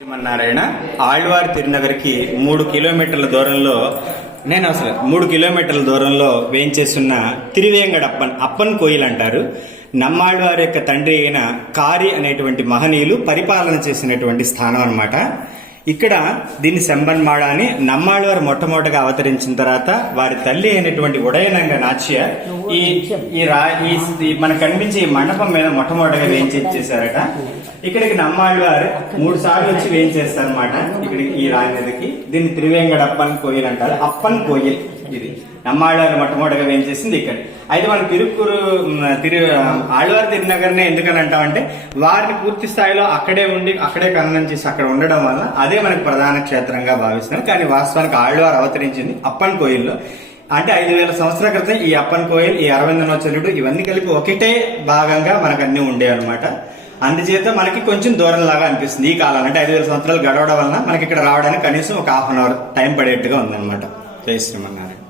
శ్రీమన్నారాయణ ఆళ్వార్ తిరునగర్కి మూడు కిలోమీటర్ల దూరంలో నేను అసలు మూడు కిలోమీటర్ల దూరంలో వేయించేస్తున్న తిరువేంగడప్పన్ అప్పన్ కోయిల్ అంటారు. నమ్మాళ్వారి యొక్క తండ్రి అయిన కారి అనేటువంటి మహనీయులు పరిపాలన చేసినటువంటి స్థానం అన్నమాట. ఇక్కడ దీన్ని శంబన్మాడ అని నమ్మాళ్వారు మొట్టమొదటగా అవతరించిన తర్వాత వారి తల్లి అయినటువంటి ఉడయనంగ నాచ్య ఈ ఈ రా ఈ మనకు కనిపించే ఈ మండపం మీద మొట్టమొదటిగా వేయించేసారట ఇక్కడికి నమ్మాళ్వారు మూడు సార్లు వచ్చి వేయించేస్తారు అనమాట ఇక్కడికి ఈ రాయి మీదకి. దీన్ని త్రివేంగడ అప్పన్ కోయిల్ అంటారు. అప్పన్ కోయిల్ ఇది. నమ్మాళ్వారు మొట్టమొదటిగా వేయించేసింది ఇక్కడ. అయితే మన తిరుక్కురు తిరు ఆళ్వారు తిరునగర్నే ఎందుకని అంటామంటే వారిని పూర్తి స్థాయిలో అక్కడే ఉండి అక్కడే ఖననం చేసి అక్కడ ఉండడం వల్ల అదే మనకి ప్రధాన క్షేత్రంగా భావిస్తున్నారు. కానీ వాస్తవానికి ఆళ్వారు అవతరించింది అప్పన్ కోయిల్లో. అంటే ఐదు వేల సంవత్సరాల క్రితం ఈ అప్పన్ కోయిల్ ఈ అరవిందనోచలుడు ఇవన్నీ కలిపి ఒకటే భాగంగా మనకు అన్ని ఉండేవి అనమాట అందుచేత మనకి కొంచెం దూరం లాగా అనిపిస్తుంది ఈ కాలం. అంటే ఐదు వేల సంవత్సరాలు గడవడం వలన మనకి ఇక్కడ రావడానికి కనీసం ఒక హాఫ్ అన్ అవర్ టైం పడేట్టుగా ఉందన్నమాట. జై శ్రీమన్నారాయణ.